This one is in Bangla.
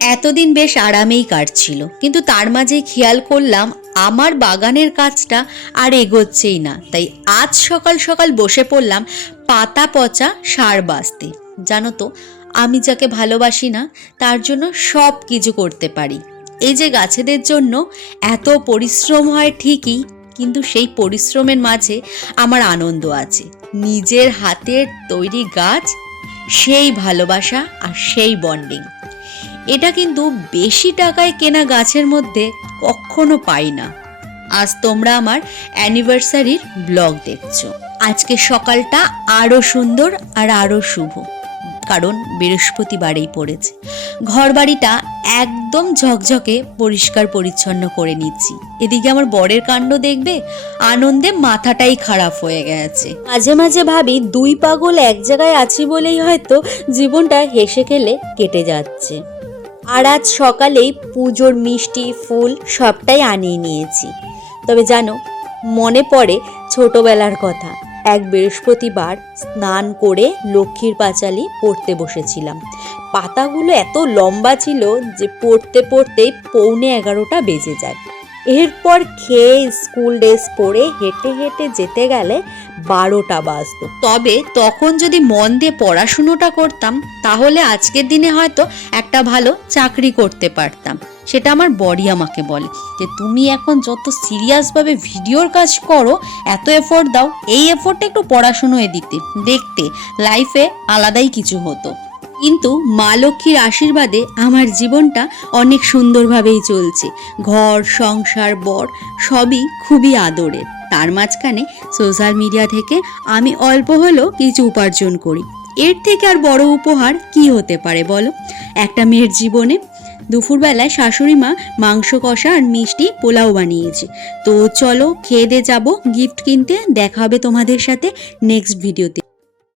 এতদিন বেশ আরামেই কাটছিল, কিন্তু তার মাঝে খেয়াল করলাম আমার বাগানের কাজটা আর এগোচ্ছেই না। তাই আজ সকাল সকাল বসে পড়লাম পাতা পচা সার বাছতে। জানো তো, আমি যাকে ভালোবাসি না তার জন্য সব কিছু করতে পারি। এই যে গাছেদের জন্য এত পরিশ্রম হয় ঠিকই, কিন্তু সেই পরিশ্রমের মাঝে আমার আনন্দ আছে। নিজের হাতের তৈরি গাছ, সেই ভালোবাসা আর সেই বন্ডিং, এটা কিন্তু বেশি টাকায় কেনা গাছের মধ্যে কখনো পাই না। আজ তোমরা আমার অ্যানিভার্সারির ব্লগ দেখছো। আজকে সকালটা আরও সুন্দর আর আরও শুভ, কারণ বৃহস্পতিবারেই পড়েছে। ঘর বাড়িটা একদম ঝকঝকে পরিষ্কার পরিচ্ছন্ন করে নিচ্ছি। এদিকে আমার বরের কাণ্ড দেখবে, আনন্দে মাথাটাই খারাপ হয়ে গেছে। মাঝে মাঝে ভাবি দুই পাগল এক জায়গায় আছি বলেই হয়তো জীবনটা হেসে খেলে কেটে যাচ্ছে। আর আজ সকালেই পুজোর মিষ্টি ফুল সবটাই আনিয়ে নিয়েছি। তবে জানো, মনে পড়ে ছোটবেলার কথা। এক বৃহস্পতিবার স্নান করে লক্ষ্মীর পাঁচালি পড়তে বসেছিলাম। পাতাগুলো এত লম্বা ছিল যে পড়তে পড়তেই 11:45 বেজে যায়। এরপর খেয়ে স্কুল ড্রেস পরে হেঁটে হেঁটে যেতে গেলে 12টা বাজতো। তবে তখন যদি মন দিয়ে পড়াশুনোটা করতাম, তাহলে আজকের দিনে হয়তো একটা ভালো চাকরি করতে পারতাম। সেটা আমার বড়ি আমাকে বলে যে তুমি এখন যত সিরিয়াসভাবে ভিডিওর কাজ করো, এত এফোর্ট দাও, এই এফোর্টটা একটু পড়াশুনোয় দিতে, দেখতে লাইফে আলাদাই কিছু হতো। কিন্তু মা লক্ষ্মীর আশীর্বাদে আমার জীবনটা অনেক সুন্দরভাবেই চলছে। ঘর সংসার বর সবই খুবই আদরের। তার মাঝখানে সোশ্যাল মিডিয়া থেকে আমি অল্প হলেও কিছু উপার্জন করি। এর থেকে আর বড় উপহার কি হতে পারে বলো একটা মেয়ের জীবনে। দুপুরবেলায় শাশুড়ি মা মাংস কষা আর মিষ্টি পোলাও বানিয়েছে। তো চলো খেয়ে দিয়ে যাবো গিফট কিনতে। দেখা হবে তোমাদের সাথে নেক্সট ভিডিওতে।